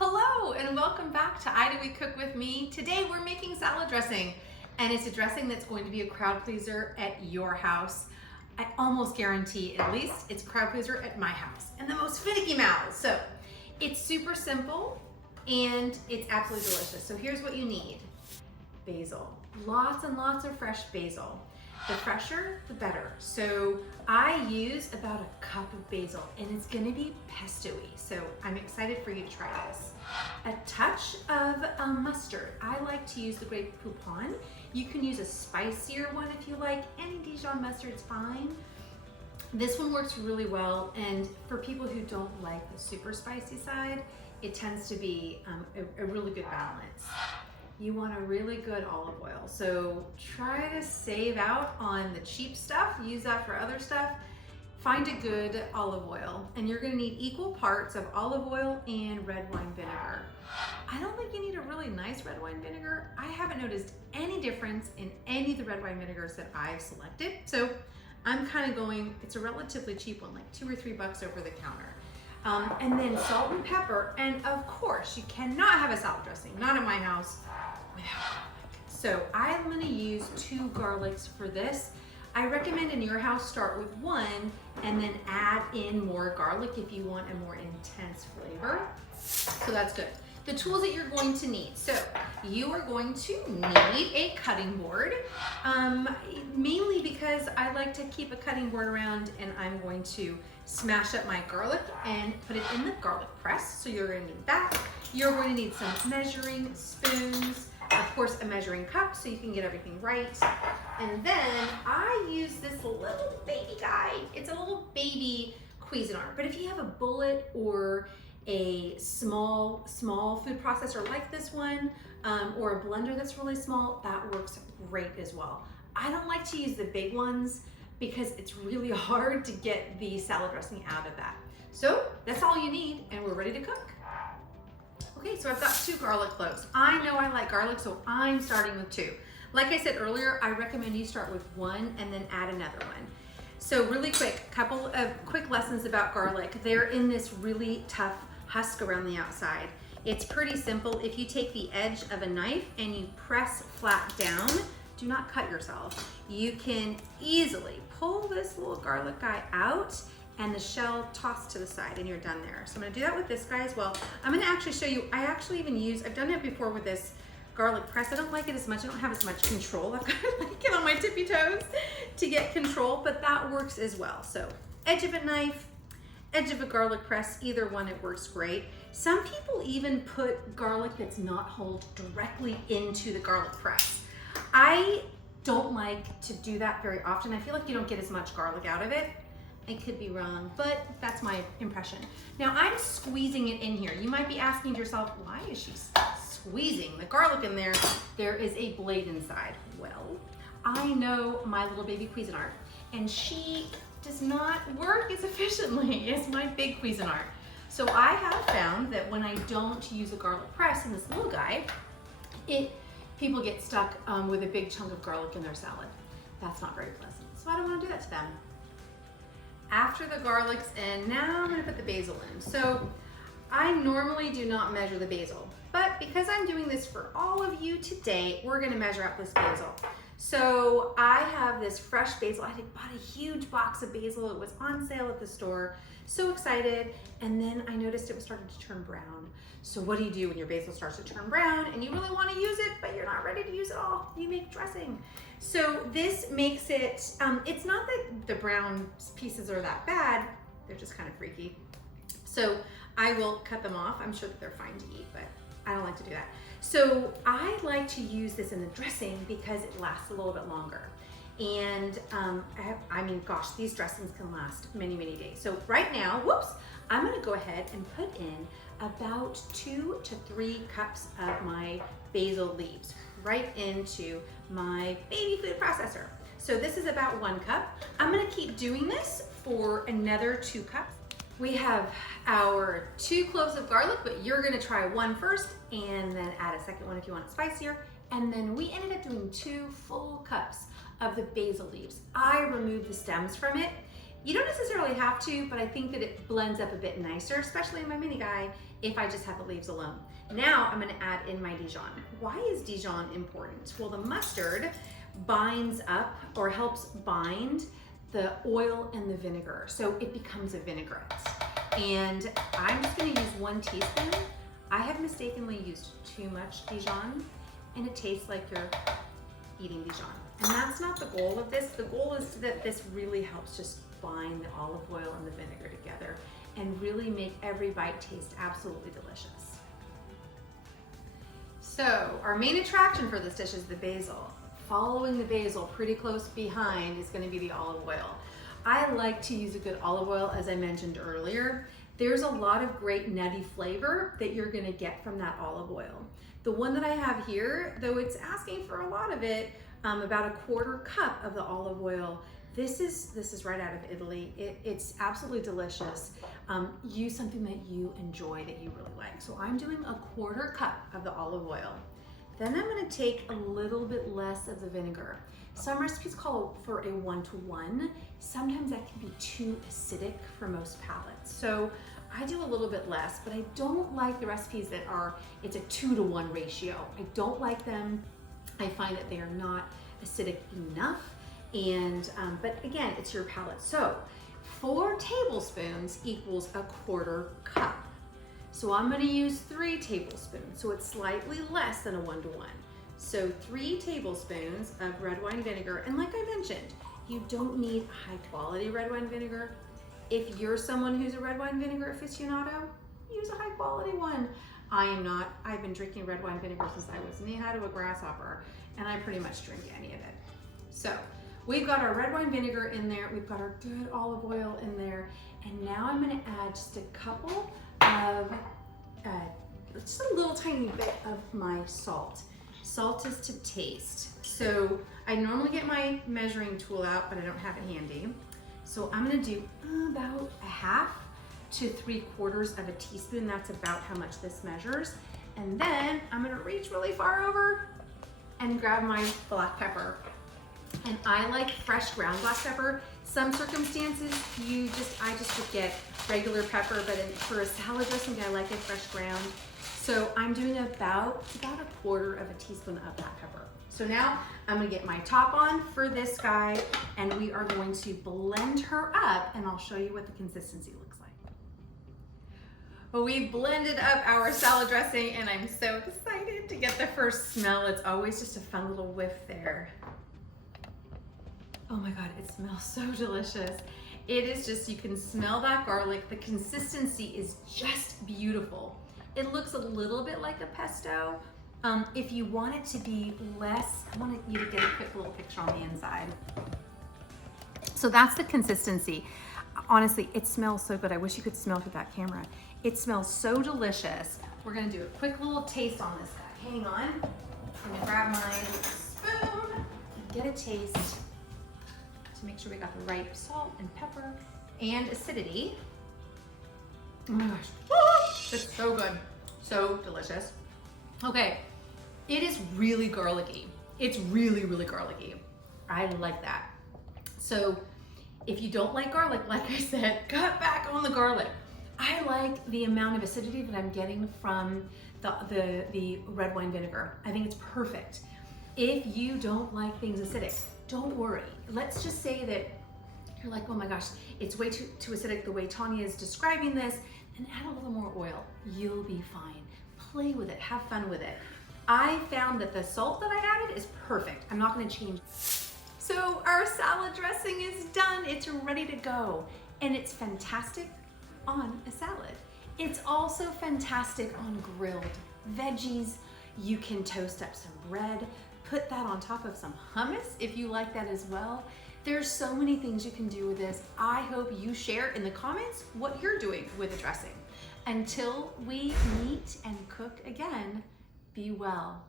Hello and welcome back to I Do We Cook With Me. Today we're making salad dressing, and it's a dressing that's going to be a crowd pleaser at your house. I almost guarantee at least it's a crowd pleaser at my house and the most finicky mouths. So it's super simple and it's absolutely delicious. So here's what you need. Basil, lots and lots of fresh basil. The fresher, the better. So I use about a cup of basil and it's gonna be pesto-y. So I'm excited for you to try this. A touch of mustard. I like to use the Grey Poupon. You can use a spicier one if you like. Any Dijon mustard's fine. This one works really well, and for people who don't like the super spicy side, it tends to be a really good balance. You want a really good olive oil. So try to save out on the cheap stuff, use that for other stuff. Find a good olive oil, and you're gonna need equal parts of olive oil and red wine vinegar. I don't think you need a really nice red wine vinegar. I haven't noticed any difference in any of the red wine vinegars that I've selected. So I'm kind of going, it's a relatively cheap one, like $2 or $3 over the counter. And then salt and pepper, and of course, you cannot have a salad dressing, not in my house, without garlic. So I'm gonna use 2 garlics for this. I recommend in your house start with 1 and then add in more garlic if you want a more intense flavor. So that's good. The tools that you're going to need. So you are going to need a cutting board, mainly because I like to keep a cutting board around, and I'm going to smash up my garlic and put it in the garlic press. So you're gonna need that. You're going to need some measuring spoons, of course a measuring cup so you can get everything right. And then I use this little baby guy. It's a little baby Cuisinart, but if you have a bullet or a small food processor like this one, or a blender that's really small, that works great as well. I don't like to use the big ones because it's really hard to get the salad dressing out of that. So that's all you need, and we're ready to cook. Okay, so I've got 2 garlic cloves. I know I like garlic, so I'm starting with 2. Like I said earlier, I recommend you start with 1 and then add another one. So really quick, couple of quick lessons about garlic. They're in this really tough husk around the outside. It's pretty simple. If you take the edge of a knife and you press flat down, do not cut yourself. You can easily pull this little garlic guy out and the shell tossed to the side, and you're done there. So I'm gonna do that with this guy as well. I'm gonna actually show you, I actually even use, I've done it before with this garlic press. I don't like it as much, I don't have as much control. I've got to like get on my tippy toes to get control, but that works as well. So edge of a knife, edge of a garlic press, either one, it works great. Some people even put garlic that's not holed directly into the garlic press. I don't like to do that very often. I feel like you don't get as much garlic out of it. I could be wrong, but that's my impression. Now I'm squeezing it in here. You might be asking yourself, why is she squeezing the garlic in there? There is a blade inside. Well, I know my little baby Cuisinart, and she does not work as efficiently as my big Cuisinart. So I have found that when I don't use a garlic press in this little guy, people get stuck with a big chunk of garlic in their salad. That's not very pleasant. So I don't want to do that to them. After the garlic's in, now I'm gonna put the basil in. So I normally do not measure the basil, but because I'm doing this for all of you today, we're gonna measure out this basil. So I have this fresh basil. I bought a huge box of basil. It was on sale at the store. So excited. And then I noticed it was starting to turn brown. So what do you do when your basil starts to turn brown and you really want to use it, but you're not ready to use it all? You make dressing. So this makes it, it's not that the brown pieces are that bad. They're just kind of freaky. So I will cut them off. I'm sure that they're fine to eat, but I don't like to do that. So I like to use this in the dressing because it lasts a little bit longer. And I mean, gosh, these dressings can last many, many days. So right now, whoops, I'm gonna go ahead and put in about 2 to 3 cups of my basil leaves right into my baby food processor. So this is about 1 cup. I'm gonna keep doing this for another 2 cups. We have our 2 cloves of garlic, but you're gonna try 1 first and then add a second one if you want it spicier. And then we ended up doing 2 full cups of the basil leaves. I removed the stems from it. You don't necessarily have to, but I think that it blends up a bit nicer, especially in my mini guy, if I just have the leaves alone. Now I'm gonna add in my Dijon. Why is Dijon important? Well, the mustard binds up or helps bind the oil and the vinegar, so it becomes a vinaigrette. And I'm just gonna use 1 teaspoon. I have mistakenly used too much Dijon, and it tastes like you're eating Dijon. And that's not the goal of this. The goal is that this really helps just bind the olive oil and the vinegar together and really make every bite taste absolutely delicious. So our main attraction for this dish is the basil. Following the basil pretty close behind is gonna be the olive oil. I like to use a good olive oil, as I mentioned earlier. There's a lot of great nutty flavor that you're gonna get from that olive oil. The one that I have here, though it's asking for a lot of it, about 1/4 cup of the olive oil. This is right out of Italy. It's absolutely delicious. Use something that you enjoy, that you really like. So I'm doing 1/4 cup of the olive oil. Then I'm gonna take a little bit less of the vinegar. Some recipes call for a 1-to-1. Sometimes that can be too acidic for most palates. So I do a little bit less, but I don't like the recipes that it's a 2-to-1 ratio. I don't like them. I find that they are not acidic enough. And, but again, it's your palate. So 4 tablespoons equals 1/4 cup. So I'm gonna use 3 tablespoons. So it's slightly less than a 1-to-1. So 3 tablespoons of red wine vinegar. And like I mentioned, you don't need high quality red wine vinegar. If you're someone who's a red wine vinegar aficionado, use a high quality one. I am not. I've been drinking red wine vinegar since I was knee-high to a grasshopper, and I pretty much drink any of it. So we've got our red wine vinegar in there, we've got our good olive oil in there, and now I'm gonna add just a couple of, just a little tiny bit of my salt. Salt is to taste. So I normally get my measuring tool out, but I don't have it handy. So I'm gonna do about 1/2 to 3/4 of a teaspoon. That's about how much this measures. And then I'm gonna reach really far over and grab my black pepper. And I like fresh ground black pepper. Some circumstances, I just would get regular pepper, but for a salad dressing, I like it fresh ground. So I'm doing about 1/4 of a teaspoon of black pepper. So now I'm gonna get my top on for this guy, and we are going to blend her up, and I'll show you what the consistency looks like. Well, we blended up our salad dressing, and I'm so excited to get the first smell. It's always just a fun little whiff there. Oh my God, it smells so delicious. It is just, you can smell that garlic. The consistency is just beautiful. It looks a little bit like a pesto. If you want it to be less, I want you to get a quick little picture on the inside. So that's the consistency. Honestly, it smells so good. I wish you could smell through that camera. It smells so delicious. We're gonna do a quick little taste on this guy. Hang on. I'm gonna grab my spoon and get a taste to make sure we got the right salt and pepper and acidity. Oh my gosh, it's so good, so delicious. Okay, it is really garlicky. It's really, really garlicky. I like that. So if you don't like garlic, like I said, cut back on the garlic. I like the amount of acidity that I'm getting from the red wine vinegar. I think it's perfect. If you don't like things acidic, don't worry. Let's just say that you're like, oh my gosh, it's way too acidic the way Tanya is describing this, and add a little more oil. You'll be fine. Play with it, have fun with it. I found that the salt that I added is perfect. I'm not gonna change. So our salad dressing is done. It's ready to go. And it's fantastic on a salad. It's also fantastic on grilled veggies. You can toast up some bread, put that on top of some hummus if you like that as well. There's so many things you can do with this. I hope you share in the comments what you're doing with the dressing. Until we meet and cook again, be well.